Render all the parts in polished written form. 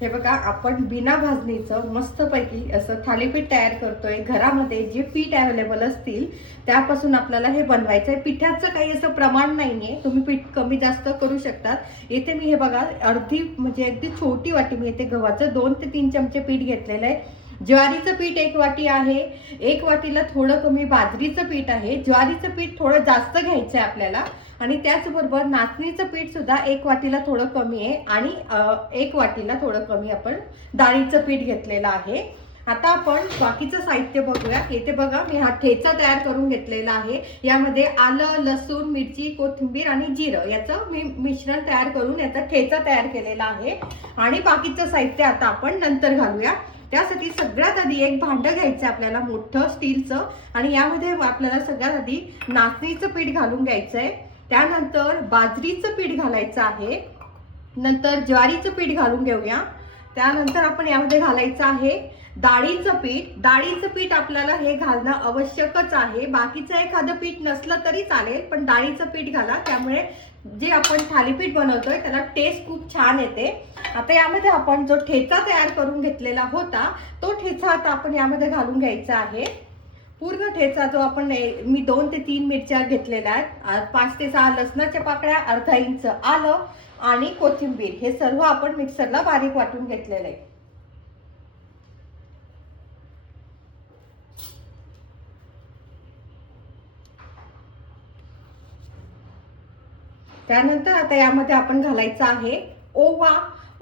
हे बघा, आपण बिना भाजणीचं मस्तपैकी असं थालीपीठ तयार करतोय. घरामध्ये जे पीठ अवेलेबल असतील त्यापासून आपल्याला हे बनवायचं आहे. पिठाचं काही असं प्रमाण नाहीये, तुम्ही पीठ कमी जास्त करू शकतात. इथे मी हे बघा अर्धी म्हणजे अगदी छोटी वाटी मी इथे गव्हाचं 2 ते 3 चमचे पीठ घेतलेलं आहे. ज्वारीचं पीठ 1 वाटी आहे. 1 वाटीला थोडं कमी बाजरीचं पीठ आहे. ज्वारीचं पीठ थोडं जास्त घ्यायचं आहे आपल्याला. आणि त्याचबरोबर नाचणीचं पीठ सुद्धा 1 वाटीला थोडं कमी आहे. आणि 1 वाटीला थोडं कमी आपण डाळीचं पीठ घेतलेलं आहे. आता आपण बाकीचं साहित्य बघूया. इथे बघा, मी हा ठेचा तयार करून घेतलेला आहे. यामध्ये आलं, लसूण, मिरची, कोथिंबीर आणि जिरं याचं मी मिश्रण तयार करून याचा ठेचा तयार केलेला आहे. आणि बाकीचं साहित्य आता आपण नंतर घालूया. त्यासाठी सगळ्यात आधी एक भांडं घ्यायचं आपल्याला, मोठं स्टीलचं. आणि यामध्ये आपल्याला सगळ्यात आधी नाचणीचं पीठ घालून घ्यायचं आहे. त्यानंतर बाजरीचं पीठ घालायचं आहे. नंतर ज्वारीचं पीठ घालून घेऊया. त्यानंतर आपण यामध्ये घालायचं आहे डाळीचं पीठ. डाळीचं पीठ आपल्याला हे घालणं आवश्यकच आहे. बाकीचं एखादं पीठ नसलं तरी चालेल, पण डाळीचं पीठ घाला, त्यामुळे जे आपण थालीपीठ बनवतोय त्याला टेस्ट खूप छान येते. आता यामध्ये आपण जो ठेचा तयार करून घेतलेला होता तो ठेचा आता आपण यामध्ये घालून घ्यायचा आहे. पूर्ण ठेचा जो आपण मी 2 ते 3 मिरच्या घेतलेल्या आहेत, 5 ते 6 लसणाच्या पाकळ्या, अर्धा इंच आलं आणि कोथिंबीर, हे सर्व आपण मिक्सरला बारीक वाटून घेतलेलं आहे. त्यानंतर आता यामध्ये आपण घालायचं आहे ओवा.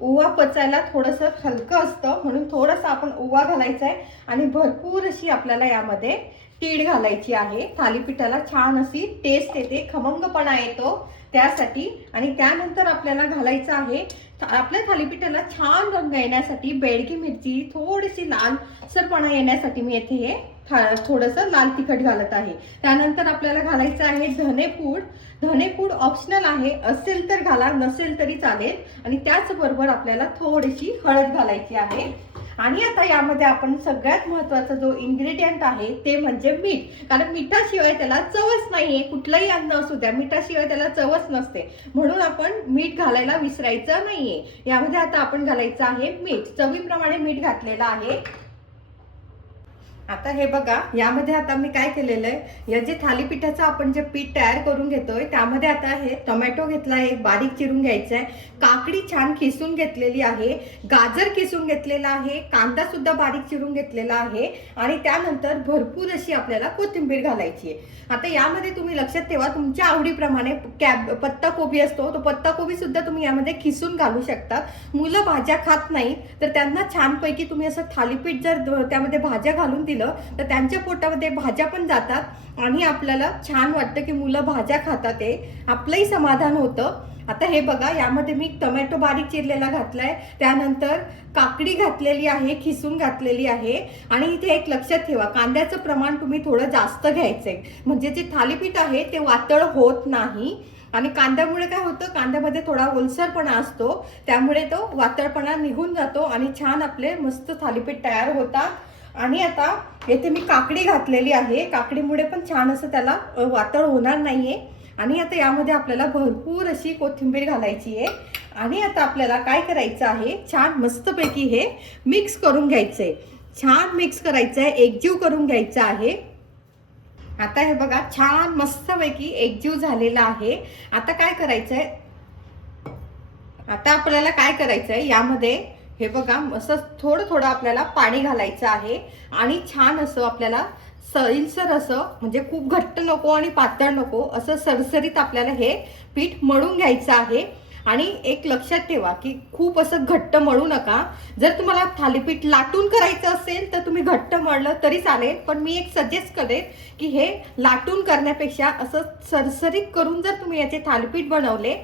ओवा पचायला थोडंसं हलकं असतं म्हणून थोडंसं आपण ओवा घालायचा आहे. आणि भरपूर अशी आपल्याला यामध्ये तीळ घालायची आहे. थालीपीठाला छान अशी टेस्ट येते, खमंगपणा येतो त्यासाठी. आणि त्यानंतर आपल्याला घालायचं आहे आपल्या थालीपीठाला छान रंग येण्यासाठी बेडगी मिरची, थोडीशी लालसरपणा येण्यासाठी मी येथे हे थोडंसं लाल तिखट घालत आहे. त्यानंतर आपल्याला घालायचं आहे धनेपूड. धनेपूड ऑप्शनल आहे, असेल तर घाला, नसेल तरी चालेल. आणि त्याचबरोबर आपल्याला थोडीशी हळद घालायची आहे. आणि आता यामध्ये आपण सगळ्यात महत्त्वाचा जो इन्ग्रेडियंट आहे ते म्हणजे मीठ. कारण मिठाशिवाय त्याला चवच नाहीये. कुठलंही अन्न असू द्या, मिठाशिवाय त्याला चवच नसते. म्हणून आपण मीठ घालायला विसरायचं नाहीये. यामध्ये आता आपण घालायचं आहे मीठ. चवीप्रमाणे मीठ घातलेलं आहे. आता हे बघा, यामध्ये आता मी काय केलेलं आहे, या जे थालीपीठाचं आपण जे पीठ तयार करून घेतोय त्यामध्ये आता हे टोमॅटो घेतला आहे, बारीक चिरून घ्यायचा आहे. काकडी छान किसून घेतलेली आहे. गाजर किसून घेतलेला आहे. कांदा सुद्धा बारीक चिरून घेतलेला आहे. आणि त्यानंतर भरपूर अशी आपल्याला कोथिंबीर घालायची आहे. आता यामध्ये तुम्ही लक्षात ठेवा, तुमच्या आवडीप्रमाणे पत्ता कोबी असतो, तो पत्ता कोबी सुद्धा तुम्ही यामध्ये किसून घालू शकता. मुलं भाज्या खात नाही तर त्यांना छानपैकी तुम्ही असं थालीपीठ जर त्यामध्ये भाज्या घालून दिलं तर त्यांच्या पोटामध्ये भाज्या पण जातात आणि आपल्याला छान वाटतं की मुलं भाज्या खातात, ते आपलंही समाधान होतं. आता हे बघा, यामध्ये मी टोमॅटो बारीक चिरलेला घातलाय. त्यानंतर काकडी घातलेली आहे, खिसून घातलेली आहे. आणि इथे एक लक्षात ठेवा, कांद्याचं प्रमाण तुम्ही थोडं जास्त घ्यायचंय, म्हणजे जे थालीपीठ आहे ते वातळ होत नाही. आणि कांद्यामुळे काय होतं, कांद्यामध्ये थोडा ओलसरपणा असतो, त्यामुळे तो वातळपणा निघून जातो आणि छान आपले मस्त थालीपीठ तयार होतात. आणि आता येथे मी काकडी घातलेली आहे. काकडीमुळे पण छान असं त्याला वातळ होणार नाहीये. आणि आता यामध्ये आपल्याला भरपूर अशी कोथिंबीर घालायची आहे. आणि आता आपल्याला काय करायचं आहे, छान मस्तपैकी हे मिक्स करून घ्यायचंय. छान मिक्स करायचं आहे, एकजीव करून घ्यायचं आहे. आता हे बघा, छान मस्तपैकी एकजीव झालेला आहे. आता काय करायचंय, आता आपल्याला काय करायचंय, यामध्ये हे बघा असं थोडं थोडं आपल्याला पाणी घालायचं आहे. आणि छान असं आपल्याला सैलसर असं, म्हणजे खूप घट्ट नको आणि पातळ नको, असं सरसरीत आपल्याला हे पीठ मळून घ्यायचं आहे. आणि एक लक्षात ठेवा की खूप असं घट्ट मळू नका. जर तुम्हाला थालीपीठ लाटून करायचं असेल तर तुम्ही घट्ट मळलं तरी चालेल, पण मी एक सजेस्ट करेन की हे लाटून करण्यापेक्षा असं सरसरीत करून जर तुम्ही याचे थालीपीठ बनवले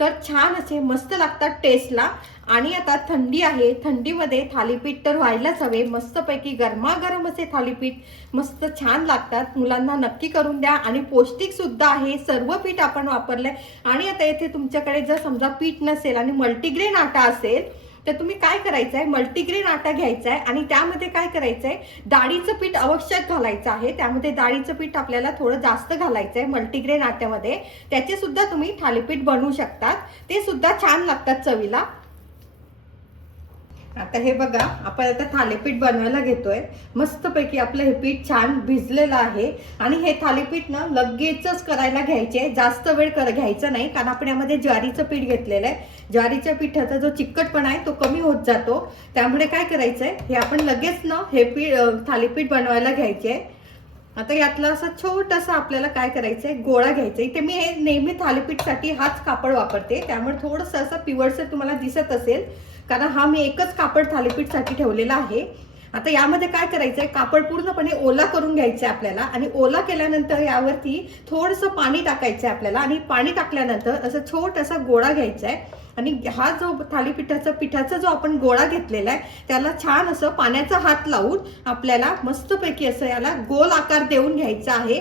तर छान असे मस्त लागतात टेस्टला. आणि आता थंडी आहे, थंडीमध्ये थालीपीठ तर व्हायलाच हवे. मस्तपैकी गरमागरम असे थालीपीठ मस्त छान लागतात. मुलांना नक्की करून द्या. आणि पौष्टिक सुद्धा आहे, सर्व पीठ आपण वापरलंय. आणि आता येथे तुमच्याकडे जर समजा पीठ नसेल आणि मल्टीग्रेन आटा असेल तर तुम्ही काय करायचं आहे, मल्टीग्रेन आटा घ्यायचा आहे. आणि त्यामध्ये काय करायचं आहे, डाळीचं पीठ आवश्यक घालायचं आहे. त्यामध्ये डाळीचं पीठ आपल्याला थोडं जास्त घालायचं आहे मल्टीग्रेन आट्यामध्ये. त्याचे सुद्धा तुम्ही थालीपीठ बनवू शकतात, ते सुद्धा छान लागतात चवीला. आता हे बघा, आपण आता थालीपीठ बनवायला घेतोय. मस्तपैकी आपलं हे पीठ छान भिजलेलं आहे आणि हे थालीपीठ ना लगेचच करायला घ्यायचे, जास्त वेळ घ्यायचा नाही, कारण आपण यामध्ये ज्वारीचं पीठ घेतलेलं आहे. ज्वारीच्या पिठाचा जो चिकटपणा आहे तो कमी होत जातो. त्यामुळे काय करायचंय, हे आपण लगेच ना हे थालीपीठ बनवायला घ्यायचे. आता यातला असं छोटंसं आपल्याला काय करायचंय, गोळा घ्यायचा. इथे मी हे नेहमी थालीपीठसाठी हाच कापड वापरते, त्यामुळे थोडंसं असं पिवळसर तुम्हाला दिसत असेल, कारण हा मी एकच कापड थालीपीठसाठी ठेवलेला आहे. आता यामध्ये काय करायचंय, कापड पूर्णपणे ओला करून घ्यायचंय आपल्याला आणि ओला केल्यानंतर यावरती थोडंसं पाणी टाकायचंय आपल्याला आणि पाणी टाकल्यानंतर असं छोटासा गोळा घ्यायचा आहे आणि हा जो पिठाचा जो आपण गोळा घेतलेला आहे त्याला छान असं पाण्याचा हात लावून आपल्याला मस्तपैकी असं याला गोल आकार देऊन घ्यायचा आहे.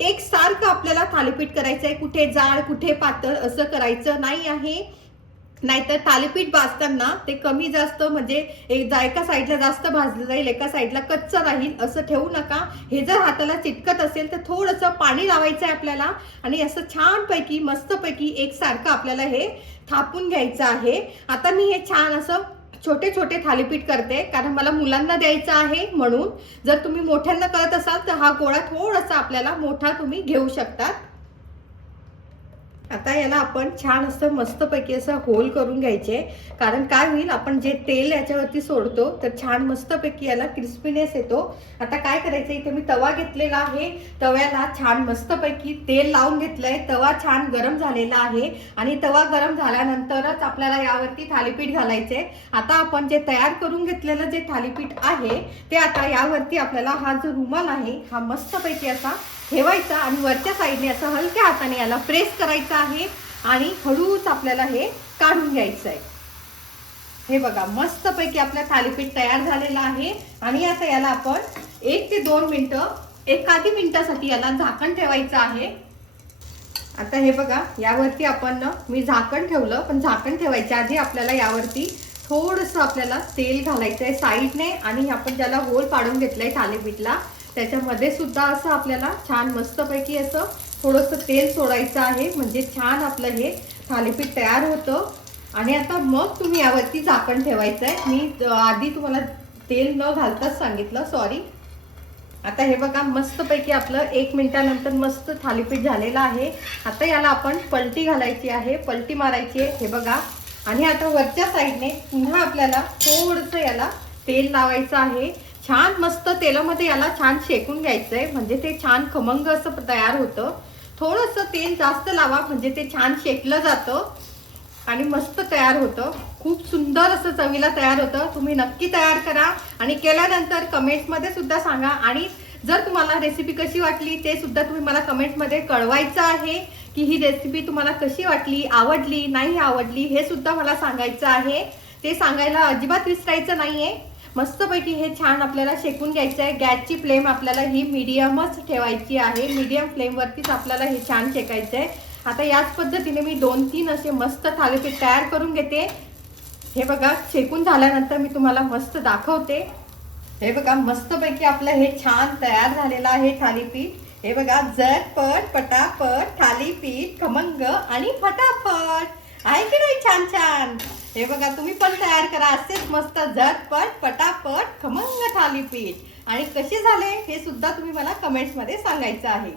एक सारखं आपल्याला थालीपीठ करायचं आहे, कुठे जाड कुठे पातळ असं करायचं नाही आहे. नाहीतर थालीपीठ भाजताना ते कमी जास्त म्हणजे एका साईडला जास्त भाजलं जाईल, एका साईडला कच्चं राहील, असं ठेवू नका. हे जर हाताला चिटकत असेल तर थोडंसं पाणी लावायचं आहे आपल्याला आणि असं छानपैकी मस्तपैकी एकसारखं आपल्याला हे थापून घ्यायचं आहे. आता मी हे छान असं छोटे छोटे थालीपीठ करते, कारण मला मुलांना द्यायचं आहे म्हणून. जर तुम्ही मोठ्यांना करत असाल तर हा गोळा थोडासा आपल्याला मोठा तुम्ही घेऊ शकतात. आता याला आपण छान असं मस्तपैकी असं होल करून घ्यायचे, कारण काय होईल, आपण जे तेल याच्यावरती सोडतो तर छान मस्तपैकी याला क्रिस्पीनेस येतो. आता काय करायचं, इथे मी तवा घेतलेला आहे, तव्याला छान मस्तपैकी तेल लावून घेतलंय. तवा छान गरम झालेला आहे आणि तवा गरम झाल्यानंतरच आपल्याला यावरती थालीपीठ घालायचे. आता आपण जे तयार करून घेतलेलं जे थालीपीठ आहे ते आता यावरती आपल्याला हा जो रुमाल आहे हा मस्तपैकी असा ठेवायचा आणि वरच्या साईडने असं हलक्या हाताने याला प्रेस करायचं आहे आणि हळूच आपल्याला हे काढून घ्यायचं आहे. हे बघा, मस्तपैकी आपलं थालीपीठ तयार झालेलं आहे आणि आता याला आपण 1 ते 2 मिनिटं, एखादी मिनिटासाठी याला झाकण ठेवायचं आहे. आता हे बघा, यावरती आपण मी झाकण ठेवलं, पण झाकण ठेवायच्या आधी आपल्याला यावरती थोडंसं आपल्याला तेल घालायचं आहे साईडने आणि आपण ज्याला होल पाडून घेतलंय थालीपीठला त्याच्यामध्ये सुद्धा असं आपल्याला छान मस्तपैकी असं थोडंसं तेल सोडायचं आहे, म्हणजे छान आपलं हे थालीपीठ तयार होतं. आणि आता मग तुम्ही यावरती झाकण ठेवायचं आहे. मी आधी तुम्हाला तेल न घालताच सांगितलं, सॉरी. आता हे बघा, मस्तपैकी आपलं 1 मिनिटानंतर मस्त थालीपीठ झालेलं आहे. आता याला आपण पलटी घालायची आहे, पलटी मारायची आहे. हे बघा, आणि आता वरच्या साईडने पुन्हा आपल्याला थोडंसं याला तेल लावायचं आहे. छान मस्त तेलामध्ये याला छान शेकून घ्यायचंय, म्हणजे ते छान खमंग असं तयार होतं. थोडंसं तेल जास्त लावा म्हणजे ते छान शेकलं जातं आणि मस्त तयार होतं. खूप सुंदर असं चवीला तयार होतं. तुम्ही नक्की तयार करा आणि केल्यानंतर कमेंट्समध्ये सुद्धा सांगा. आणि जर तुम्हाला रेसिपी कशी वाटली ते सुद्धा तुम्ही मला कमेंट्समध्ये कळवायचं आहे, की ही रेसिपी तुम्हाला कशी वाटली, आवडली नाही आवडली हे सुद्धा मला सांगायचं आहे. ते सांगायला अजिबात विसरायचं नाहीये. मस्तपैकी हे छान आपल्याला शेकून घ्यायचं आहे. गॅसची फ्लेम आपल्याला ही मीडियमच ठेवायची आहे, मीडियम फ्लेमवरतीच आपल्याला हे छान शेकायचं आहे. आता याच पद्धतीने मी 2-3 असे मस्त थालीपीठ तयार करून घेते. हे बघा, शेकून झाल्यानंतर मी तुम्हाला मस्त दाखवते. हे बघा, मस्तपैकी आपलं हे छान तयार झालेलं आहे थालीपीठ. हे बघा, झटपट पटापट थालीपीठ, खमंग आणि फटाफट आहे की नाही, छान छान. हे बघा, तुम्ही पण तयार करा असेच मस्त झटपट पटापट खमंग थालीपीठ. आणि कसे झाले हे सुद्धा तुम्ही मला कमेंट्समध्ये सांगायचं आहे.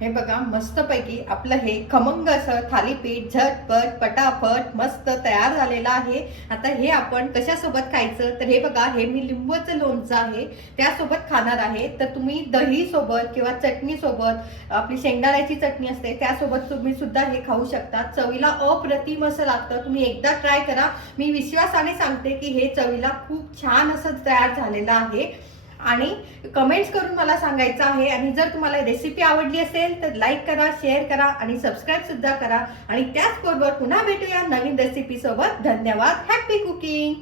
हे बघा, मस्तपैकी आपलं हे खमंग असं थालीपीठ झटपट पटापट मस्त तयार झालेलं आहे. आता हे आपण कशासोबत खायचं, तर हे बघा, हे मी लिंबूचं लोणचं आहे त्यासोबत खाणार आहे. तर तुम्ही दही सोबत किंवा चटणी सोबत, आपली शेंगदाण्याची चटणी असते त्यासोबत तुम्ही सुद्धा हे खाऊ शकता. चवीला अप्रतिम असं लागतं. तुम्ही एकदा ट्राय करा. मी विश्वासाने सांगते की हे चवीला खूप छान असं तयार झालेलं आहे. आणि कमेंट्स करून मला सांगायचं आहे. आणि जर तुम्हाला रेसिपी आवडली असेल तर लाईक करा, शेअर करा आणि सबस्क्राईब सुद्धा करा. आणि त्याचबरोबर पुन्हा भेटूया नवीन रेसिपी सोबत. धन्यवाद. Happy cooking.